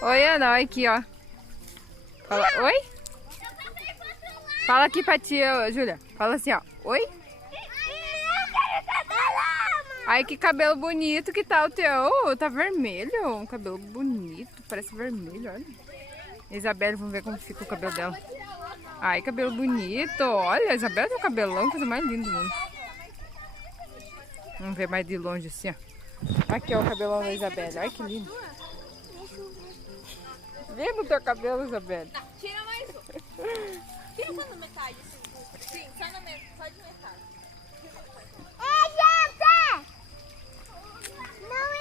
Oi, Ana, olha aqui, ó. Fala, oi? Fala aqui pra tia, Júlia. Fala assim, ó. Oi? Ai, que cabelo bonito que tá o teu. Tá vermelho. Um cabelo bonito. Parece vermelho, olha. Isabelle, vamos ver como fica o cabelo dela. Ai, cabelo bonito. Olha, a Isabelle tem um cabelão, coisa mais linda do mundo. Vamos ver mais de longe assim, ó. Aqui, ó, o cabelão da Isabelle. Ai, que lindo. Vê no teu cabelo, Isabelle. Tá, tira mais um. Tira só na metade, assim. Sim, só de metade. É, gente! Não